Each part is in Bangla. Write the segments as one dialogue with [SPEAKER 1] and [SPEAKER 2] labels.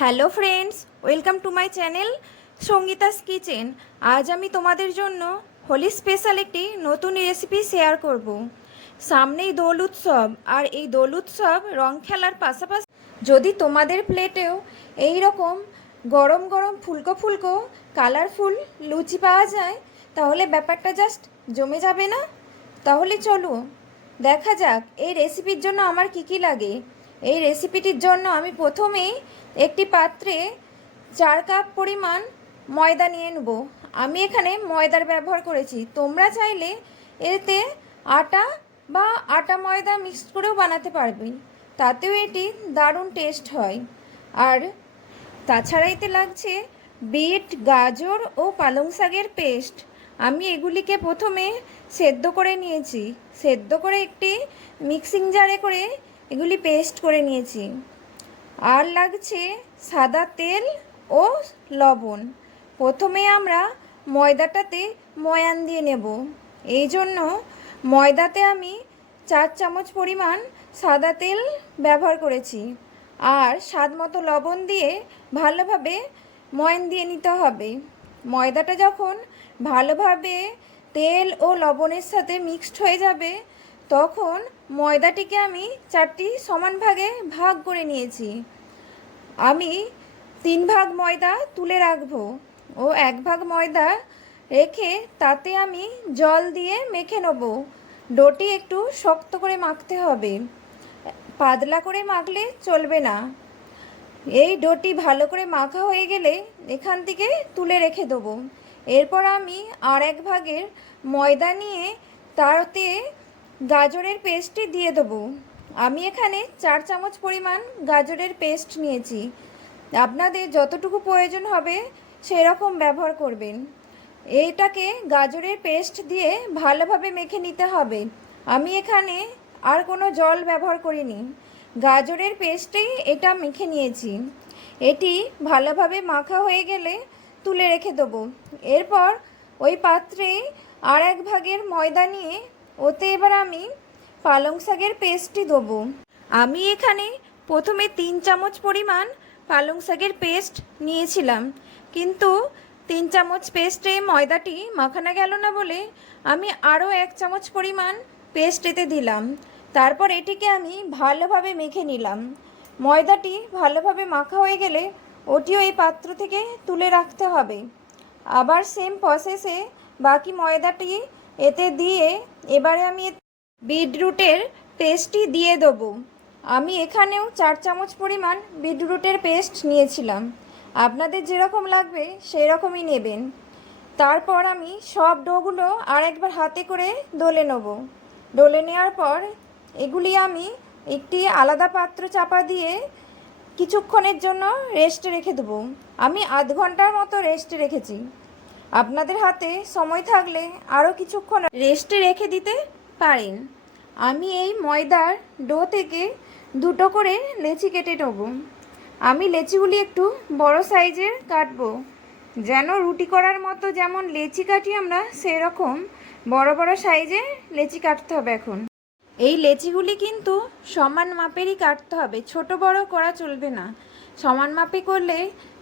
[SPEAKER 1] Hello friends, welcome to my channel Sangeeta's kitchen. আজ আমি তোমাদের জন্য হোলি স্পেশাল একটি নতুন রেসিপি শেয়ার করব। সামনেই দোল উৎসব, আর এই দোল উৎসব রং খেলার পাশাপাশি যদি তোমাদের প্লেটেও এই রকম গরম গরম ফুলকো ফুলকো কালারফুল লুচি পাওয়া যায়, তাহলে ব্যাপারটা জাস্ট জমে যাবে না? তাহলে চলো, দেখা যাক এই রেসিপির জন্য আমার কি কি লাগে। এই রেসিপিটির জন্য আমি প্রথমেই একটি পাত্রে চার কাপ পরিমাণ ময়দা নিয়ে নেব। আমি এখানে ময়দার ব্যবহার করেছি। তোমরা চাইলে এতে আটা বা আটা ময়দা মিক্স করেও বানাতে পারবে। তাতেও এটি দারুণ টেস্ট হয়। আর তাছাড়া এতে লাগছে বিট, গাজর ও পালং শাকের পেস্ট আমি এগুলিকে প্রথমে সেদ্ধ করে নিয়েছি। সেদ্ধ করে একটি মিক্সিং জারে করে এগুলি পেস্ট করে নিয়েছি। আর লাগছে সাদা তেল ও লবণ। প্রথমে আমরা ময়দাটাতে ময়ান দিয়ে নেব। এই জন্য ময়দাতে আমি চার চামচ পরিমাণ সাদা তেল ব্যবহার করেছি। আর স্বাদ মতো লবণ দিয়ে ভালোভাবে ময়ান দিয়ে নিতে হবে। ময়দাটা যখন ভালোভাবে তেল ও লবণের সাথে মিক্সড হয়ে যাবে তখন ময়দাটিকে আমি চারটি সমান ভাগে ভাগ করে নিয়েছি। আমি তিন ভাগ ময়দা তুলে রাখব ও এক ভাগ ময়দা রেখে তাতে আমি জল দিয়ে মেখে নেব। ডোটি একটু শক্ত করে মাখতে হবে। পাতলা করে মাখলে চলবে না। এই ডোটি ভালো করে মাখা হয়ে গেলে এখান থেকে তুলে রেখে দেবো। এরপর আমি আর এক ভাগের ময়দা নিয়ে তাতে গাজরের পেস্টটি দিয়ে দেবো। আমি এখানে চার চামচ পরিমাণ গাজরের পেস্ট নিয়েছি। আপনাদের যতটুকু প্রয়োজন হবে সেরকম ব্যবহার করবেন। এইটাকে গাজরের পেস্ট দিয়ে ভালোভাবে মেখে নিতে হবে। আমি এখানে আর কোনো জল ব্যবহার করিনি। গাজরের পেস্টেই এটা মেখে নিয়েছি। এটি ভালোভাবে মাখা হয়ে গেলে তুলে রেখে দেবো। এরপর ওই পাত্রে আর এক ভাগের ময়দা নিয়ে ওতে এবার আমি পালং শাকের পেস্টটি দেবো। আমি এখানে প্রথমে তিন চামচ পরিমাণ পালং শাকের পেস্ট নিয়েছিলাম। কিন্তু তিন চামচ পেস্টে ময়দাটি মাখানো গেল না বলে আমি আরও এক চামচ পরিমাণ পেস্ট এতে দিলাম। তারপর এটিকে আমি ভালোভাবে মেখে নিলাম। ময়দাটি ভালোভাবে মাখা হয়ে গেলে ওটিও এই পাত্র থেকে তুলে রাখতে হবে। আবার সেম প্রসেসে বাকি ময়দাটি এতে দিয়ে এবারে আমি বিটরুটের পেস্টটি দিয়ে দেবো। আমি এখানেও চার চামচ পরিমাণ বিটরুটের পেস্ট নিয়েছিলাম। আপনাদের যেরকম লাগবে সেই রকমই নেবেন। তারপর আমি সব ডোগুলো আর একবার হাতে করে ডলে নেব। ডলে নেওয়ার পর এগুলি আমি একটি আলাদা পাত্র চাপা দিয়ে কিছুক্ষণের জন্য রেস্টে রেখে দেবো। আমি আধ ঘণ্টার মতো রেস্টে রেখেছি। আপনাদের হাতে সময় থাকলে আরও কিছুক্ষণ রেস্টে রেখে দিতে পারেন। আমি এই ময়দার ডো থেকে দুটো করে লেচি কেটে নেব। আমি লেচিগুলি একটু বড় সাইজের কাটবো। যেন রুটি করার মতো যেমন লেচি কাটি আমরা, সেরকম বড় বড় সাইজে লেচি কাটতে হবে এখন। এই লেচিগুলি কিন্তু সমান মাপেরই কাটতে হবে। ছোট বড় করা চলবে না। সমান মাপে করলে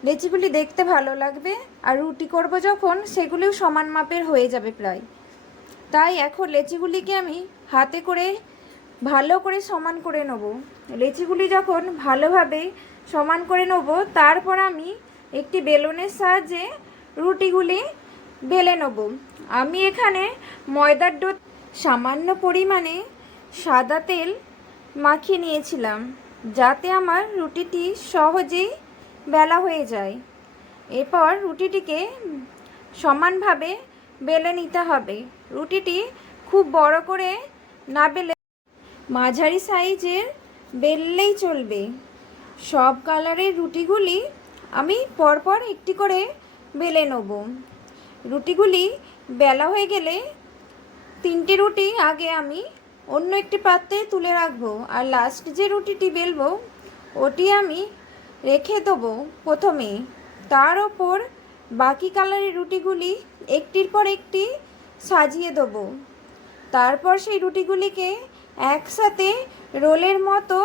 [SPEAKER 1] লেচিগুলি দেখতে ভালো লাগবে আর রুটি করব যখন সেগুলিও সমান মাপের হয়ে যাবে প্রায়। তাই এখন লেচিগুলিকে আমি হাতে করে ভালো করে সমান করে নেব। লেচিগুলি যখন ভালোভাবে সমান করে নেব, তারপর আমি একটি বেলুনের সাহায্যে রুটিগুলি বেলে নেব। আমি এখানে ময়দার ডো সামান্য পরিমাণে সাদা তেল মাখিয়ে নিয়েছিলাম। যাতে আমার রুটিটি সহজেই বেলা হয়ে যায়। এরপর রুটিটিকে সমানভাবে বেলে নিতে হবে। রুটিটি খুব বড় করে না বেলে মাঝারি সাইজের বেললেই চলবে। সব কালারের রুটিগুলি আমি পরপর একটি করে বেলে নেব। রুটিগুলি বেলা হয়ে গেলে তিনটি রুটি আগে আমি অন্য একটি পাত্রে তুলে রাখব আর লাস্ট যে রুটিটি বেলবো, ওটি আমি রেখে দেবো প্রথমে। তার ওপর বাকি কালারের রুটিগুলি একটির পর একটি সাজিয়ে দেবো। তারপর সেই রুটিগুলিকে একসাথে রোলের মতো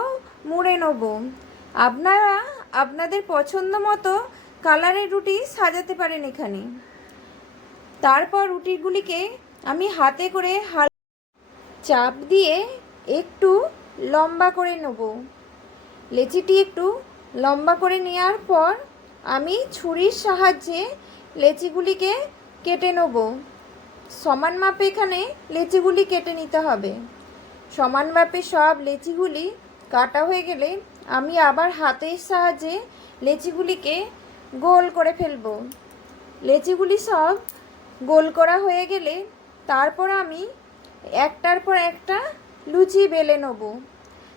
[SPEAKER 1] মুড়ে নেব। আপনারা আপনাদের পছন্দ মতো কালারের রুটি সাজাতে পারেন এখানে। তারপর রুটিগুলিকে আমি হাতে করে হাল চাপ দিয়ে একটু লম্বা করে নেব। লেচিটি একটু লম্বা করে নেওয়ার পর আমি ছুরির সাহায্যে লেচিগুলিকে কেটে নেব। সমান মাপে এখানে লেচিগুলি কেটে নিতে হবে। সমান মাপে সব লেচিগুলি কাটা হয়ে গেলে আমি আবার হাতের সাহায্যে লেচিগুলিকে গোল করে ফেলব। লেচিগুলি সব গোল করা হয়ে গেলে তারপর আমি একটার পর একটা লুচি বেলে নেব।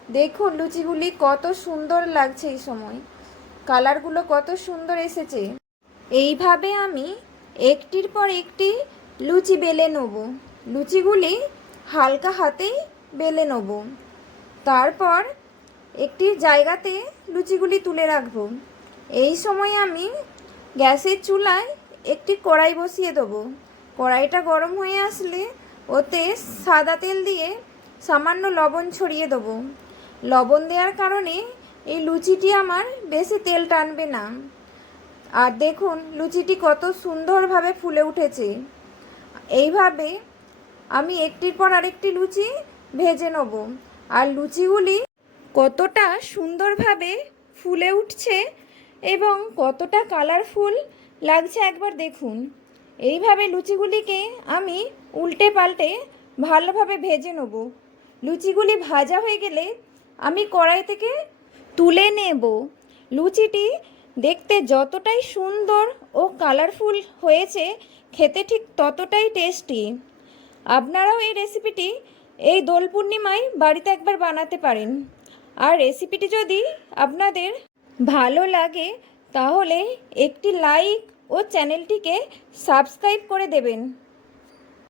[SPEAKER 1] দেখুন লুচিগুলি কত সুন্দর লাগছে এই সময়। কালারগুলো কত সুন্দর এসেছে। এইভাবে আমি একটির পর একটি লুচি বেলে নেব। লুচিগুলি হালকা হাতেই বেলে নেব। তারপর একটি জায়গাতে লুচিগুলি তুলে রাখব। এই সময় আমি গ্যাসের চুলায় একটি কড়াই বসিয়ে দেবো। কড়াইটা গরম হয়ে আসলে ওতে সাদা তেল দিয়ে সামান্য লবণ ছড়িয়ে দেবো। লবণ দেওয়ার কারণে এই লুচিটি আমার বেশি তেল টানবে না। আর দেখুন, লুচিটি কত সুন্দরভাবে ফুলে উঠেছে। এইভাবে আমি একটির পর আরেকটি লুচি ভেজে নেব। আর লুচিগুলি কতটা সুন্দরভাবে ফুলে উঠছে এবং কতটা কালারফুল লাগছে একবার দেখুন। এইভাবে লুচিগুলিকে আমি উল্টে পাল্টে ভালোভাবে ভেজে নেব। লুচিগুলি ভাজা হয়ে গেলে আমি কড়াই থেকে তুলে নেব। লুচিটি দেখতে যতটাই সুন্দর ও কালারফুল হয়েছে, খেতে ঠিক ততটাই টেস্টি আপনারাও এই রেসিপিটি এই দোল পূর্ণিমায় বাড়িতে একবার বানাতে পারেন। আর রেসিপিটি যদি আপনাদের ভালো লাগে, তাহলে একটি লাইক ও চ্যানেলটিকে সাবস্ক্রাইব করে দেবেন।